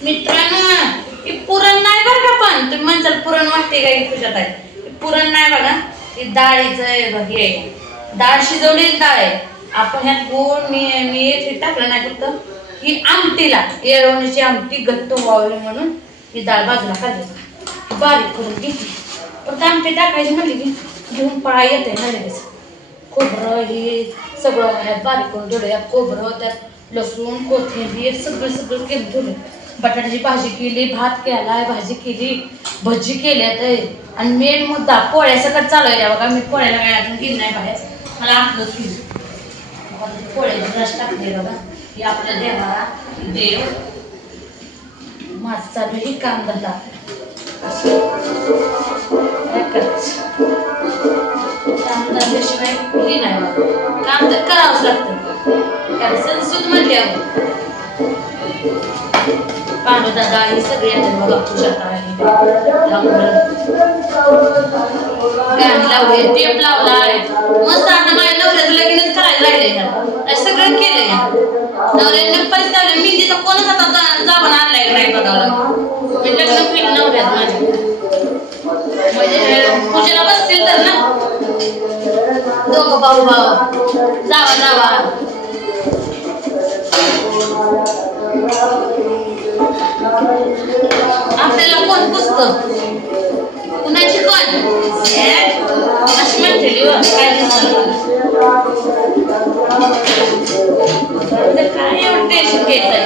मित्रांनो हे पुरण नाही बरं का, पण तुम्ही म्हणताल पुरण वाटते का तुझ्यात आहे, पुरण नाही बघा, हे डाळीचं हे डाळ शिजवलेली डाळ आहे. आपण ह्यात गोड मीठ टाकलं नाही, फक्त ही आमटीला येळवणीची आमटी घट्ट व्हावी म्हणून ही डाळ बाजूला काढली बारीक करून घेतली. पण आमटी टाकायची म्हणली की घेऊन पळा येते ना लगेच. खोबरं हे सगळं ह्यात बारीक करून ठेवलं, यात खोबरं, त्यात लसूण, कोथिंबीर सगळं केलं ठेवलं. बटाट्याची भाजी केली, भात केलाय, भाजी केली, भजी केल्यात आणि मेन मुद्दा पोळ्या सकट चालू आहे बघा. मी पोळ्याला काय अजून केली नाही बाहेर, मला आपलंच केली. पोळ्याचा रस टाकले बघा, ही आपल्या देवाला देव. माझं चालू ही काम धंदा काम धंद्याशिवाय हे नाही बघा, काम तर करावंच लागतं कारण संस्कृत म्हटल्यावर. पांडू दादा ही सगळी येतात बघा, पूजात लावले, टेप लावलाय मस्त. आता माझ्या नवऱ्याचं लगीनच करायला राहिले, सगळं केलंय नवऱ्याने. पैसे लावले, मी तिथं कोणच आता जाऊन आणलाय नाही बघावं. मी लग्न केलं नवऱ्यात माझ्या, म्हणजे पूजेला बसतील तर ना दोघं भाऊ जावा. आपल्याला कोण पुसत कुणाची कोण अशी म्हणते काय एवढं टेन्शन घ्यायचंय,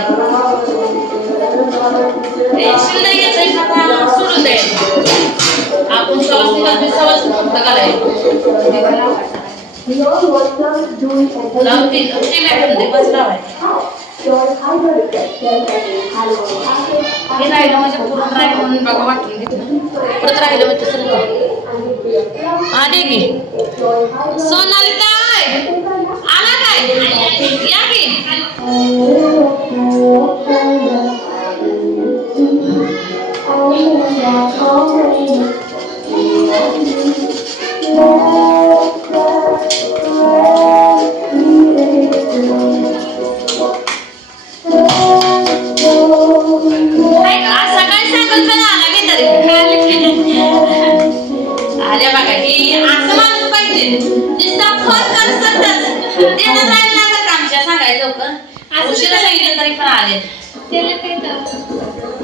टेन्शन नाही घ्यायचंय, सोडून द्यायचं. आपण सवास मुक्त करायचं लावतील ते बस लावायचं. हे राहिलं म्हणजे पुरण राहिलं म्हणून बघा वाटून घेतलं, परत राहिलं म्हणजे सर्व आले की. सोनाली काय आला काय, या की. उशिरा सांगितलं तरी पण आले.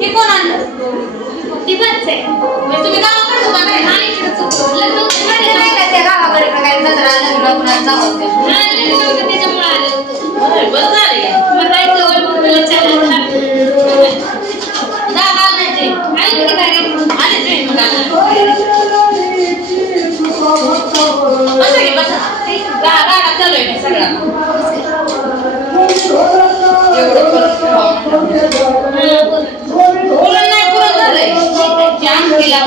हे कोण आणलं? ती बस आहे. तुम्ही गावाकडे होता काय? हा इकडेच होतो. लग्न नाही का त्या गावाकडे काय जत्रा लग्न जावं त्याच्यामुळे आले होते. बस झाले मग जायचं मुंबईला चालत जागा नाही आले की काय आले ट्रेन मग बसा बसा गाडा चालू आहे सगळा. पुरण नाही पुरण झालंय जाम केला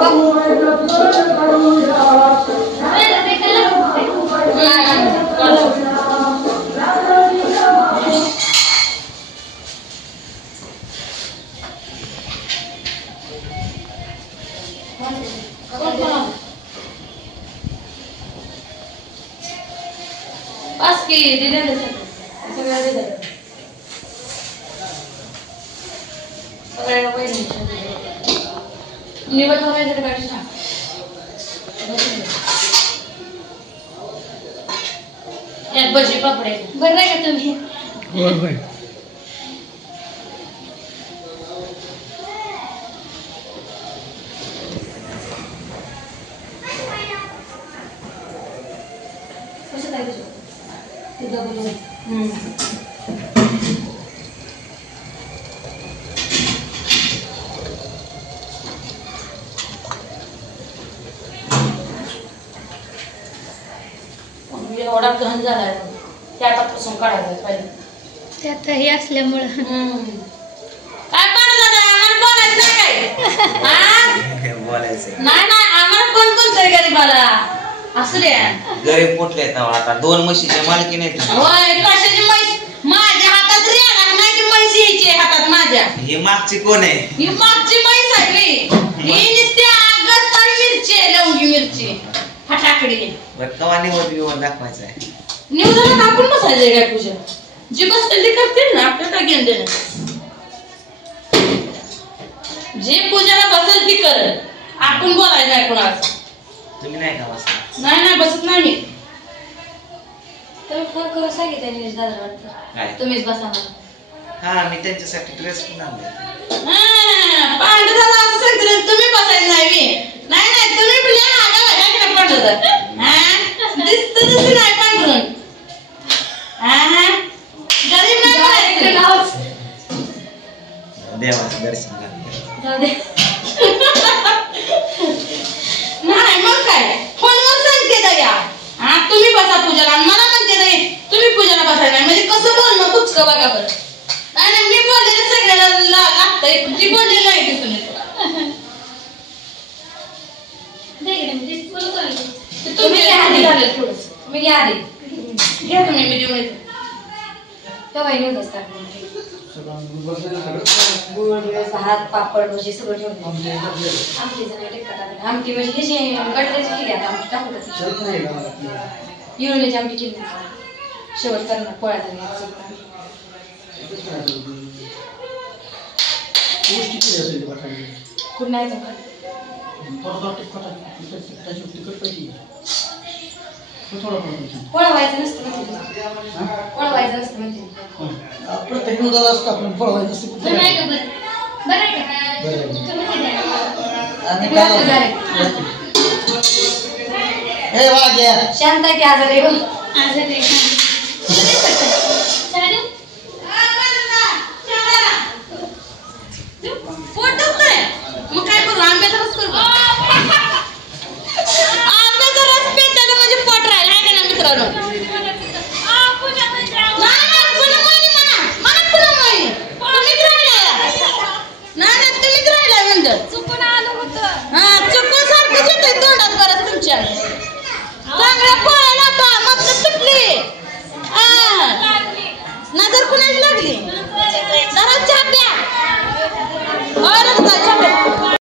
Vamos. बस की दिले सगळं दिलं सगळ्या बहिणी निवड करायचं गाडी सांग एक भजी पापडे बरं नाही का तुम्ही कसं काय एवढा घन झालाय त्यापासून काढायला पाहिजे त्यात हे असल्यामुळं काय पाहिजे आम्हाला बोलायचं काय बोलायचं नाही नाही आम्हाला कोण बोलतोय गरीबाला असू द्या गरीब कुठले आता 2 म्हशीचे मालकी नाही होय कशाची म्हैस माझ्या हातात रेणार नाही ती म्हैस यायची हातात माझ्या ही मागची कोण आहे ही मागची म्हैस आहे मी ही नुसती आगत मिरची आहे लवंगी मिरची फटाकडी बरं कवा निवड दाखवायचं आहे निवडून आपण बसायचंय काय पूजा जी बसतील ते करतील ना आपल्याला काय घेऊन देणं जे पूजाला बसेल ती करल आपण बोलायचं आहे कोणाला तुम्ही नाही का बसला नाही बसत नाही मी तुम्ही फोन करून सांगितलं निलेश दादा वाटतं काय तुम्हीच बसा म्हणून हा मी त्यांच्यासाठी ड्रेस पण आणले पांडू दादा असं सांगतील तुम्ही बसायचं नाही नाही तुम्ही पण या आगाव पांडू दादा दिसत नाही पांढरून गरीब नाही देवाचं दर्शन जाऊ दे नाही मग काय फोनवर सांगते दया तुम्ही बसा पूजाला आणि मला म्हणते नाही तुम्ही पूजाला बसायला नाही म्हणजे कसं बोलणं कुचक बघा बरं नाही मी बोललेलं सगळ्याला लागतंय ती बोललेली नाही की तुम्ही तुम्ही घ्या आधी झालं थोडंस तुम्ही घ्या आधी घ्या तुम्ही मी देऊन येतो तेव्हा नेऊन असतात गुळ भात पापड भजी सगळं ठेवलं आमटी जण टिक्का टाकलं आमटी म्हणजे हे जे गटऱ्याची केली आता आमटी टाकत येळूण्याची आमटी केली शेवट करणार पोळ्या कुठं नाही पळवायचं नसतं म्हणते पळवायचं नसतं म्हणते प्रत्येक मुलाला असतं आपण पळवायचं असतं बरं आहे का बरं आहे का तुम्ही हे वाघ्या शांत आहे की आजारी आजारी